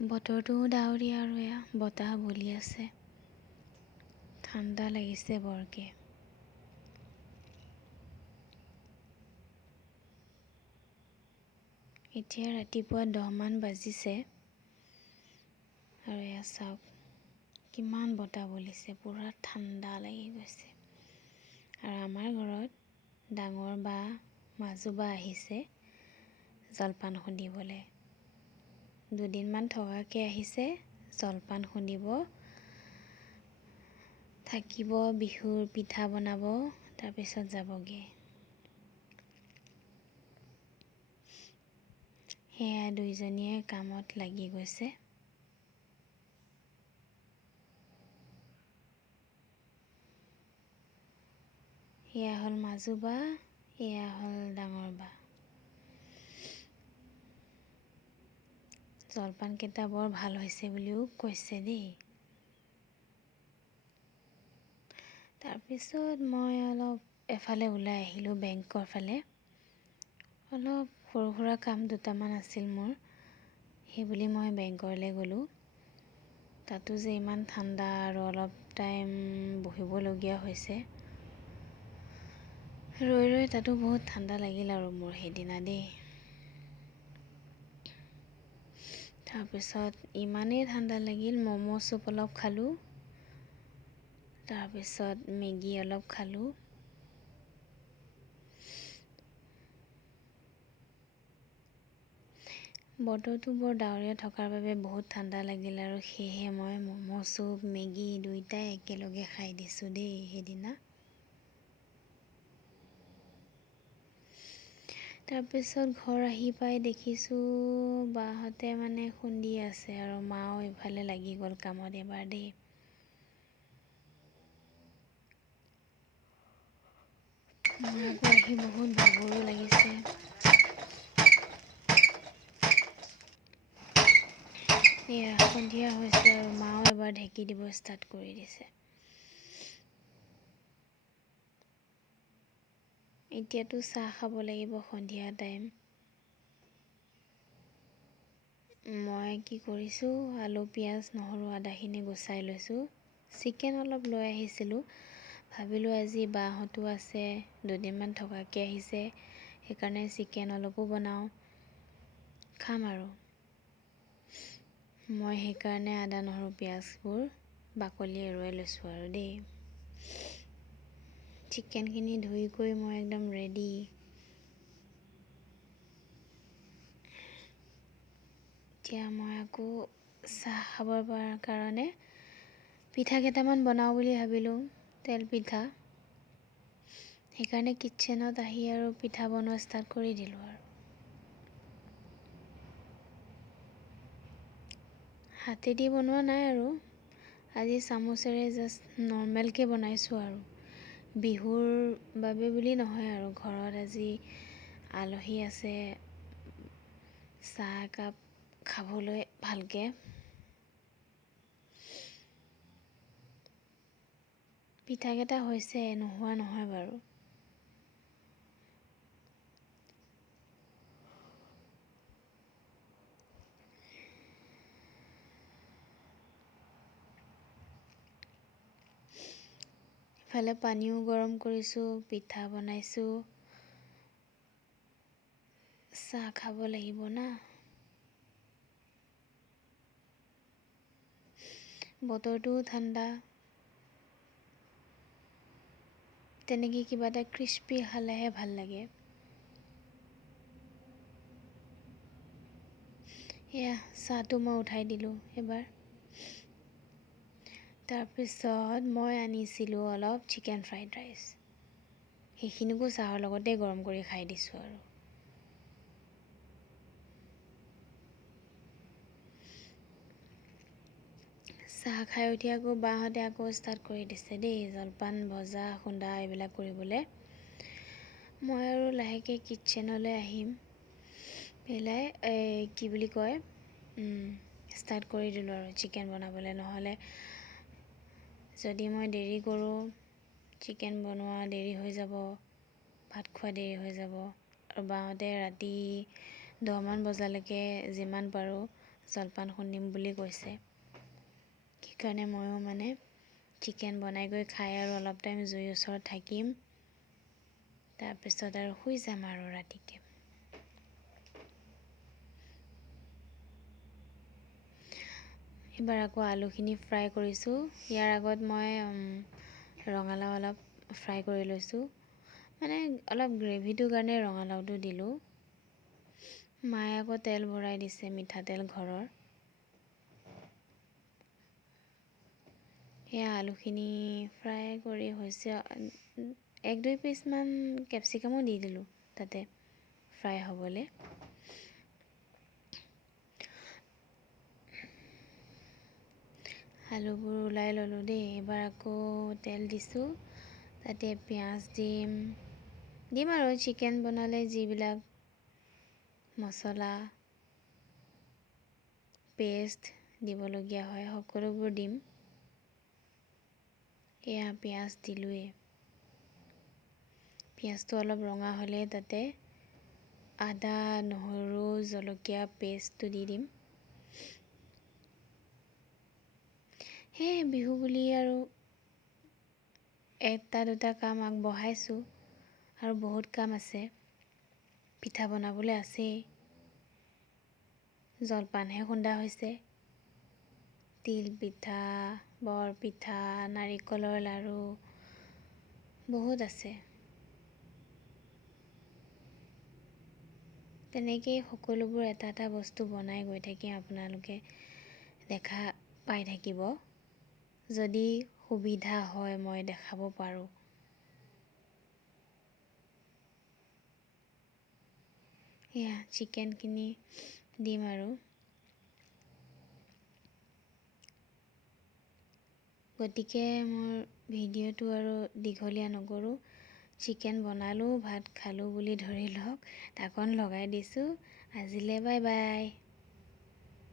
বতৰটো ডাৱৰীয়া আৰু এয়া বতাহ বলি আছে। ঠাণ্ডা লাগিছে বৰকে। এতিয়া ৰাতিপুৱা 10 মান বাজিছে আৰু এয়া চাওক কিমান বতাহ বলিছে, পুৰা ঠাণ্ডা লাগি গৈছে। আৰু আমাৰ ঘৰত ডাঙৰ বা মাজু বা আহিছে জলপান খুন্দিবলৈ। 2 দিনমান থকাকে আহিছে, জলপান খুন্দিব, থাকিব, বিহুৰ পিঠা বনাব, তাৰপিছত যাবগে। সেয়া দুইজনীয়ে কামত লাগি গৈছে। এয়া হ'ল মাজু বা, এয়া হ'ল ডাঙৰ বা। জলপানকেইটা বৰ ভাল হৈছে বুলিও কৈছে দেই। তাৰপিছত মই অলপ এফালে ওলাই আহিলোঁ, বেংকৰ ফালে। অলপ সৰু সুৰা কাম দুটামান আছিল মোৰ, সেইবুলি মই বেংকলৈ গ'লোঁ। তাতো যে ইমান ঠাণ্ডা আৰু অলপ টাইম বহিবলগীয়া হৈছে। ৰৈ ৰৈ তাতো বহুত ঠাণ্ডা লাগিল আৰু মোৰ সেইদিনা দেই। তাৰপিছত ইমানেই ঠাণ্ডা লাগিল, ম'ম' চুপ অলপ খালোঁ, তাৰপিছত মেগী অলপ খালোঁ। বতৰটো বৰ ডাৱৰীয়া থকাৰ বাবে বহুত ঠাণ্ডা লাগিল আৰু সেয়েহে মই ম'ম' চুপ মেগী দুইটাই একেলগে খাই দিছোঁ দেই সেইদিনা। তাৰপিছত ঘৰ আহি পাই দেখিছোঁ বাহঁতে মানে খুন্দি আছে আৰু মাও ইফালে লাগি গ'ল কামত এবাৰ দেই। মোৰ আকৌ আহি বহুত ভাগৰো লাগিছে। এয়া সন্ধিয়া হৈছে আৰু মাও এবাৰ ঢেঁকী দিব ষ্টাৰ্ট কৰি দিছে। এতিয়াতো চাহ খাব লাগিব সন্ধিয়া টাইম। মই কি কৰিছোঁ, আলু পিঁয়াজ নহৰু আদাখিনি গুচাই লৈছোঁ। চিকেন অলপ লৈ আহিছিলোঁ, ভাবিলোঁ আজি বাহঁতো আছে, 2 দিনমান থকাকে আহিছে, সেইকাৰণে চিকেন অলপো বনাওঁ, খাম আৰু। মই সেইকাৰণে আদা নহৰু পিঁয়াজবোৰ বাকলি এৰুৱাই লৈছোঁ আৰু দেই। চিকেনখিনি ধুই কৰি মই একদম ৰেডি। এতিয়া মই আকৌ চাহ খাবৰ কাৰণে পিঠা কেইটামান বনাওঁ বুলি ভাবিলোঁ, তেল পিঠা। সেইকাৰণে কিটচেনত আহি আৰু পিঠা বনোৱা ষ্টাৰ্ট কৰি দিলোঁ আৰু। হাতেদি বনোৱা নাই আৰু, আজি চামুচেৰে জাষ্ট নৰ্মেলকৈ বনাইছোঁ আৰু। বিহুৰ বাবে বুলি নহয় আৰু, ঘৰত আজি আলহী আছে, চাহ একাপ খাবলৈ ভালকৈ। পিঠাকেইটা হৈছে, নোহোৱা নহয় বাৰু। ইফালে পানীও গৰম কৰিছোঁ, পিঠা বনাইছোঁ, চাহ খাব লাগিব না। বতৰটোও ঠাণ্ডা, তেনেকৈ কিবা এটা ক্ৰিস্পি খালেহে ভাল লাগে। এয়া চাহটো মই উঠাই দিলোঁ এবাৰ। তাৰপিছত মই আনিছিলোঁ অলপ চিকেন ফ্ৰাইড ৰাইচ, সেইখিনিকো চাহৰ লগতে গৰম কৰি খাই দিছোঁ আৰু। চাহ খাই উঠি আকৌ বাহঁতে আকৌ ষ্টাৰ্ট কৰি দিছে দেই, জলপান ভজা খুন্দা এইবিলাক কৰিবলৈ। মই আৰু লাহেকৈ কিটচেনলৈ আহিম পেলাই কি বুলি কয়, ষ্টাৰ্ট কৰি দিলোঁ আৰু চিকেন বনাবলৈ। নহ'লে যদি মই দেৰি কৰোঁ, চিকেন বনোৱা দেৰি হৈ যাব, ভাত খোৱা দেৰি হৈ যাব। আৰু বাহঁতে ৰাতি 10 মান বজালৈকে যিমান পাৰোঁ জলপান খুন্দিম বুলি কৈছে। সেইকাৰণে ময়ো মানে চিকেন বনাই গৈ খাই আৰু অলপ টাইম জুইৰ ওচৰত থাকিম, তাৰপিছত আৰু শুই যাম আৰু ৰাতিকৈ। এইবাৰ আকৌ আলুখিনি ফ্ৰাই কৰিছোঁ। ইয়াৰ আগত মই ৰঙালাও অলপ ফ্ৰাই কৰি লৈছোঁ, মানে অলপ গ্ৰেভিটোৰ কাৰণে ৰঙালাওটো দিলোঁ। মায়ে আকৌ তেল ভৰাই দিছে, মিঠাতেল ঘৰৰ। এয়া আলুখিনি ফ্ৰাই কৰি হৈছে। 1-2 পিচমান কেপচিকামো দি দিলোঁ তাতে ফ্ৰাই হ'বলৈ। আলুবোৰ ওলাই ল'লোঁ দেই। এবাৰ আকৌ তেল দিছোঁ, তাতে পিঁয়াজ দিম আৰু চিকেন বনালে যিবিলাক মছলা পেষ্ট দিবলগীয়া হয় সকলোবোৰ দিম। এয়া পিঁয়াজ দিলোঁৱেই। পিঁয়াজটো অলপ ৰঙা হ'লে তাতে আদা, নহৰু, জলকীয়া পেষ্টটো দি দিম। সেয়ে বিহু বুলি আৰু 1-2টা কাম আগবঢ়াইছোঁ, আৰু বহুত কাম আছে। পিঠা বনাবলৈ আছেই। জলপানহে খুন্দা হৈছে। তিল পিঠা, বৰপিঠা, নাৰিকলৰ লাড়ু বহুত আছে। তেনেকেই সকলোবোৰ এটা এটা বস্তু বনাই গৈ থাকিম, আপোনালোকে দেখা পাই থাকিব। যদি সুবিধা হয় মই দেখাব পাৰোঁ। এয়া চিকেনখিনি দিম আৰু। গতিকে মোৰ ভিডিঅ'টো আৰু দীঘলীয়া নকৰোঁ। চিকেন বনালোঁ, ভাত খালোঁ বুলি ধৰি লওক। ঢাকন লগাই দিছোঁ। আজিলৈ বাই বাই।